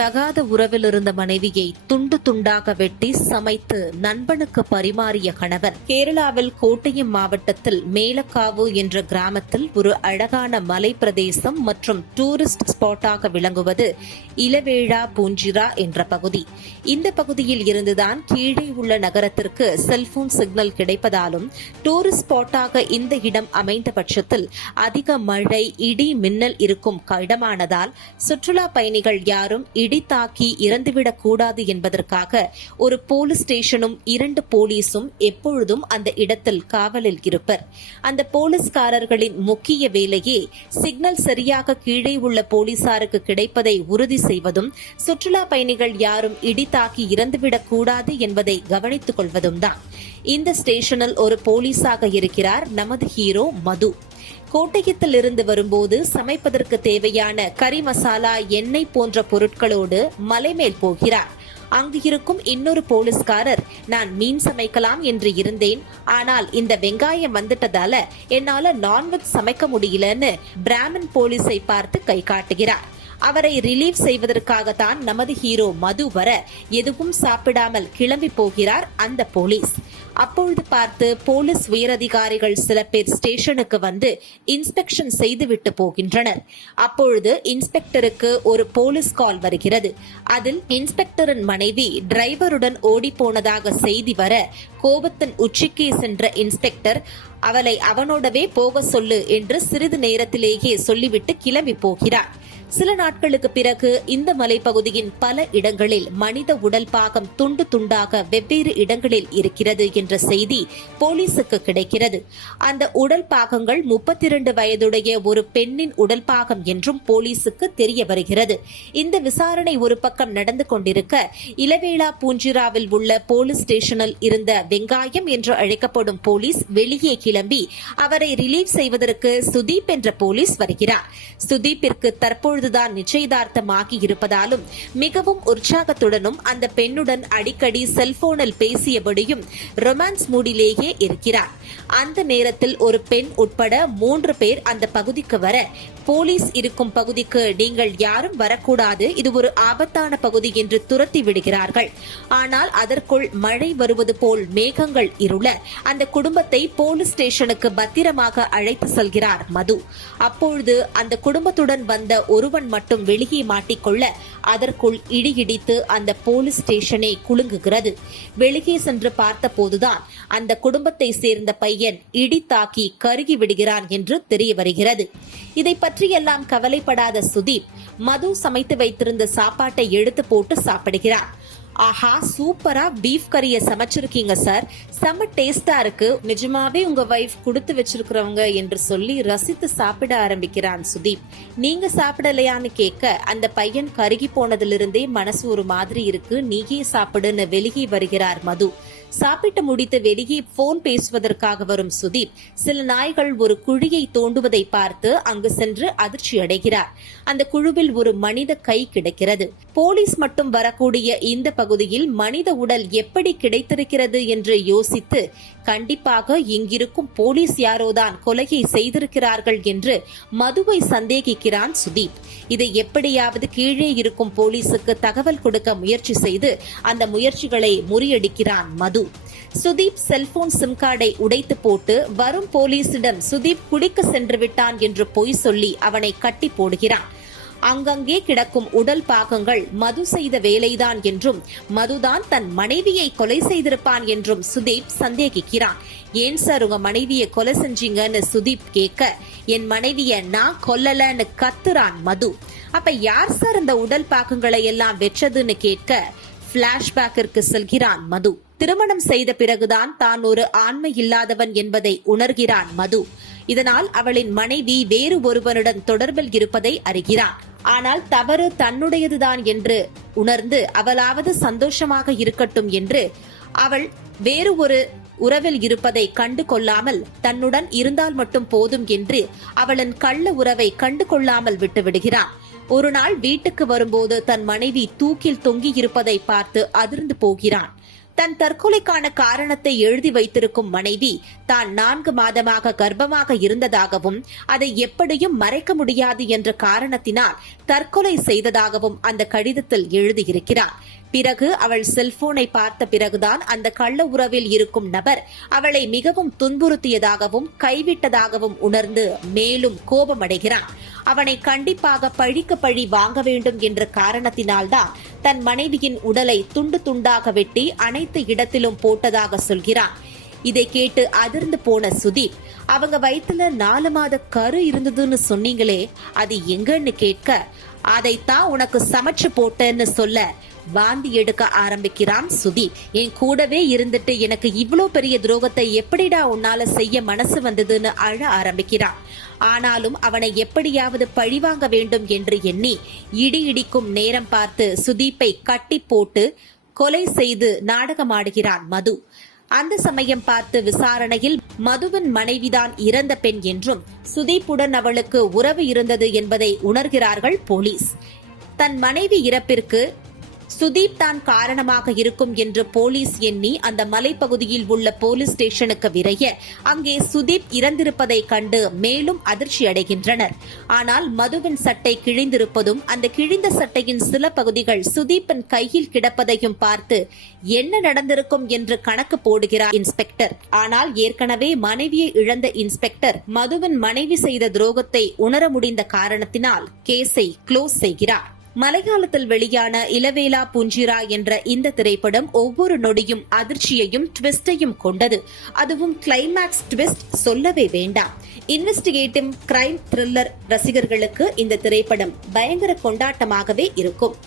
தகாத உறவில் இருந்த மனைவியை துண்டு துண்டாக வெட்டி சமைத்து நண்பனுக்கு பரிமாறிய கணவன். கேரளாவில் கோட்டயம் மாவட்டத்தில் மேலக்காவு என்ற கிராமத்தில் ஒரு அழகான மலை பிரதேசம் மற்றும் டூரிஸ்ட் ஸ்பாட்டாக விளங்குவது இளவேழா பூஞ்சிரா என்ற பகுதி. இந்த பகுதியில் இருந்துதான் கீழே உள்ள நகரத்திற்கு செல்போன் சிக்னல் கிடைப்பதாலும் டூரிஸ்ட் ஸ்பாட்டாக இந்த இடம் அமைந்த பட்சத்தில் அதிக மழை இடி மின்னல் இருக்கும் இடமானதால் சுற்றுலா பயணிகள் யாரும் இடி தாக்கி இறந்துவிடக் கூடாது என்பதற்காக ஒரு போலீஸ் ஸ்டேஷனும் இரண்டு போலீசும் எப்பொழுதும் அந்த இடத்தில் காவலில் இருப்பர். அந்த போலீஸ்காரர்களின் முக்கிய வேலையே சிக்னல் சரியாக கீழே உள்ள போலீசாருக்கு கிடைப்பதை உறுதி செய்வதும் சுற்றுலா பயணிகள் யாரும் இடி தாக்கி இறந்துவிடக் கூடாது என்பதை கவனித்துக் கொள்வதும் தான் இந்த ஸ்டேஷனில் ஒரு போலீஸாக இருக்கிறார் நமது ஹீரோ மது. கோட்டயத்தில் இருந்து வரும்போது சமைப்பதற்கு தேவையான கறி மசாலா எண்ணெய் போன்ற பொருட்களோடு மலைமேல் போகிறார். அங்கு இருக்கும் இன்னொரு போலீஸ்காரர் நான் மீன் சமைக்கலாம் என்று இருந்தேன். ஆனால் இந்த வெங்காயம் வந்துட்டதால என்னால நான்வெஜ் சமைக்க முடியலன்னு பிராமன் போலீஸை பார்த்து கை காட்டுகிறார். அவரை ரிலீவ் செய்வதற்காகத்தான் நமது ஹீரோ மது வர எதுவும் சாப்பிடாமல் கிளம்பி போகிறார் அந்த போலீஸ். அப்பொழுது பார்த்து போலீஸ் உயரதிகாரிகள் சில பேர் ஸ்டேஷனுக்கு வந்து இன்ஸ்பெக்ஷன் செய்துவிட்டு போகின்றனர். அப்பொழுது இன்ஸ்பெக்டருக்கு ஒரு போலீஸ் கால் வருகிறது. அதில் இன்ஸ்பெக்டரின் மனைவி டிரைவருடன் ஓடி போனதாக செய்தி வர கோபத்தின் உச்சிக்கே சென்ற இன்ஸ்பெக்டர் அவளை அவனோடவே போக சொல்லு என்று சிறிது நேரத்திலேயே சொல்லிவிட்டு கிளம்பி போகிறார். சில நாட்களுக்கு பிறகு இந்த மலைப்பகுதியின் பல இடங்களில் மனித உடல் பாகம் துண்டு துண்டாக வெவ்வேறு இடங்களில் இருக்கிறது என்று என்ற செய்தி போலீசுக்கு கிடைக்கிறது. அந்த உடல் பாகங்கள் முப்பத்தி இரண்டு வயதுடைய ஒரு பெண்ணின் உடல் பாகம் என்றும் போலீசுக்கு தெரிய வருகிறது. இந்த விசாரணை ஒரு பக்கம் நடந்து கொண்டிருக்க இளவேளா பூஞ்சிராவில் உள்ள போலீஸ் ஸ்டேஷனில் இருந்த வெங்காயம் என்று அழைக்கப்படும் போலீஸ் வெளியே கிளம்பி அவரை ரிலீவ் செய்வதற்கு சுதீப் என்ற போலீஸ் வருகிறார். சுதீப்பிற்கு தற்பொழுதுதான் நிச்சயதார்த்தமாகி இருப்பதாலும் மிகவும் உற்சாகத்துடனும் அந்த பெண்ணுடன் அடிக்கடி செல்போனில் பேசியபடியும் ரொமான்ஸ் மூடிலேயே இருக்கிறார். அந்த நேரத்தில் ஒரு பெண் உட்பட மூன்று பேர் அந்த பகுதிக்கு வர போலீஸ் இருக்கும் பகுதிக்கு நீங்கள் யாரும் வரக்கூடாது. இது ஒரு ஆபத்தான பகுதி என்று துரத்தி விடுகிறார்கள். ஆனால் அதற்குள் மழை வருவது போல் மேகங்கள் இருள. அந்த குடும்பத்தை போலீஸ் ஸ்டேஷனுக்கு பத்திரமாக அழைத்து செல்கிறார் மது. அப்பொழுது அந்த குடும்பத்துடன் வந்த ஒருவன் மட்டும் வெளியே மாட்டிக்கொள்ள அதற்குள் இடி இடித்து அந்த போலீஸ் ஸ்டேஷனே குலுங்குகிறது. வெளியே சென்று பார்த்தபோது போதுதான் அந்த குடும்பத்தை சேர்ந்த பையன் இடி தாக்கி கருகி விடுகிறான் என்று தெரிய வருகிறது. இதை பற்றியெல்லாம் கவலைப்படாத சுதீப் மது சமைத்து வைத்திருந்த சாப்பாட்டை எடுத்து போட்டு சாப்பிடுகிறார். ஆஹா சூப்பரா பீஃப் கறிய சமைச்சிருக்கீங்க சார் செம்ம டேஸ்டா இருக்கு. நிஜமாவே உங்க வைஃப் கொடுத்து வச்சிருக்கிறவங்க என்று சொல்லி ரசித்து சாப்பிட ஆரம்பிக்கிறான் சுதீப். நீங்க சாப்பிடலையான்னு கேட்க அந்த பையன் கருகி போனதிலிருந்தே மனசு ஒரு மாதிரி இருக்கு. நீயே சாப்பிடுன்னு வெளியே வருகிறார் மது. சாப்பிட்டு முடித்து வெளியே போன் பேசுவதற்காக வரும் சுதீப் சில நாய்கள் ஒரு குழியை தோண்டுவதை பார்த்து அங்கு சென்று அதிர்ச்சி அடைகிறார். அந்த குழுவில் ஒரு மனித கை கிடைக்கிறது. போலீஸ் மட்டும் வரக்கூடிய இந்த பகுதியில் மனித உடல் எப்படி கிடைத்திருக்கிறது என்று யோசித்து கண்டிப்பாக இங்கிருக்கும் போலீஸ் யாரோதான் கொலையை செய்திருக்கிறார்கள் என்று மதுவை சந்தேகிக்கிறான் சுதீப். இதை எப்படியாவது கீழே இருக்கும் போலீசுக்கு தகவல் கொடுக்க முயற்சி செய்து அந்த முயற்சிகளை முறியடிக்கிறான் மது. சுதீப் செல்போன் சிம் கார்டை உடைத்து போட்டு வரும் போலீசிடம் சுதீப் குடிக்க சென்று விட்டான் என்று பொய் சொல்லி அவனை கட்டி போடுகிறான். அங்கங்கே கிடக்கும் உடல் பாகங்கள் மது செய்த வேலைதான் என்றும் மதுதான் தன் மனைவியை கொலை செய்திருப்பான் என்றும் சுதீப் சந்தேகிக்கிறான். ஏன் சார் உங்க மனைவியை கொலை செஞ்சீங்கன்னு சுதீப் கேட்க என் மனைவிய நான் கொல்லலன்னு கத்துறான் மது. அப்ப யார் சார் இந்த உடல் பாகங்களை எல்லாம் வெற்றதுன்னு கேட்க பிளாஷ்பேக்கிற்கு செல்கிறான் மது. திருமணம் செய்த பிறகுதான் தான் ஒரு ஆண்மை இல்லாதவன் என்பதை உணர்கிறான் மது. இதனால் அவளின் மனைவி வேறு ஒருவனுடன் தொடர்பில் இருப்பதை அறிகிறான். ஆனால் தவறு தன்னுடையதுதான் என்று உணர்ந்து அவளாவது சந்தோஷமாக இருக்கட்டும் என்று அவள் வேறு ஒரு உறவில் இருப்பதை கண்டு கொள்ளாமல் தன்னுடன் இருந்தால் மட்டும் போதும் என்று அவளின் கள்ள உறவை கண்டு கொள்ளாமல் விட்டுவிடுகிறான் ஒரு நாள் வீட்டுக்கு வரும்போது தன் மனைவி தூக்கில் தொங்கி இருப்பதை பார்த்து அதிர்ந்து போகிறான். தன் தற்கொலைக்கான காரணத்தை எழுதி வைத்திருக்கும் மனைவி தான் நான்கு மாதமாக கர்ப்பமாக இருந்ததாகவும் அதை எப்படியும் மறைக்க முடியாது என்ற காரணத்தினால் தற்கொலை செய்ததாகவும் அந்த கடிதத்தில் எழுதியிருக்கிறார். பிறகு அவள் செல்போனை பார்த்த பிறகுதான் அந்த கள்ள உறவில் இருக்கும் நபர் அவளை மிகவும் துன்புறுத்தியதாகவும் கைவிட்டதாகவும் உணர்ந்து மேலும் கோபமடைகிறான். அவனை கண்டிப்பாக பழிக்கு பழி வாங்க வேண்டும் என்ற காரணத்தினால்தான் தன் மனைவியின் உடலை துண்டு துண்டாக வெட்டி அனைத்து இடத்திலும் போட்டதாக சொல்கிறான். இதை கேட்டு அதிர்ந்து போன சுதீப் அவங்க வயிற்றுல நாலு மாத கரு இருந்ததுன்னு சொன்னீங்களே அது எங்கன்னு கேட்க அதைத்தான் உனக்கு சமைச்சு போட்டேன்னு சொல்ல வாந்தி எடுக்க ஆரம்பிக்கிறான் சுதீப் என் கூடவே இருந்துட்டு எனக்கு இவ்வளோ பெரிய துரோகத்தை எப்படிடா உன்னால செய்ய மனசு வந்ததுன்னு அழ ஆரம்பிக்கிறான். ஆனாலும் அவனை எப்படியாவது பழிவாங்க வேண்டும் என்று எண்ணி இடி இடிக்கும் நேரம் பார்த்து சுதீப்பை கட்டி போட்டு கொலை செய்து நாடகமாடுகிறான் மது. அந்த சமயம் பார்த்து விசாரணையில் மதுவின் மனைவிதான் இறந்த பெண் என்றும் சுதீப்புடன் அவளுக்கு உறவு இருந்தது என்பதை உணர்கிறார்கள் போலீஸ். தன் மனைவி இறப்பிற்கு சுதீப் தான் காரணமாக இருக்கும் என்று போலீஸ் எண்ணி அந்த மலைப்பகுதியில் உள்ள போலீஸ் ஸ்டேஷனுக்கு விரைய அங்கே சுதீப் இறந்திருப்பதை கண்டு மேலும் அதிர்ச்சி அடைகின்றனர். ஆனால் மதுவின் சட்டை கிழிந்திருப்பதும் அந்த கிழிந்த சட்டையின் சில பகுதிகள் சுதீப்பின் கையில் கிடப்பதையும் பார்த்து என்ன நடந்திருக்கும்? என்று கணக்கு போடுகிறார் இன்ஸ்பெக்டர். ஆனால் ஏற்கனவே மனைவியை இழந்த இன்ஸ்பெக்டர் மதுவின் மனைவி செய்த துரோகத்தை உணர முடிந்த காரணத்தினால் கேஸை க்ளோஸ் செய்கிறார். மலையாளத்தில் வெளியான இளவேலா புஞ்சிரா என்ற இந்த திரைப்படம் ஒவ்வொரு நொடியும் அதிர்ச்சியையும் ட்விஸ்டையும் கொண்டது. அதுவும் கிளைமேக்ஸ் ட்விஸ்ட் சொல்லவே வேண்டாம். இன்வெஸ்டிகேட்டிவ் கிரைம் த்ரில்லர் ரசிகர்களுக்கு இந்த திரைப்படம் பயங்கர கொண்டாட்டமாகவே இருக்கும்.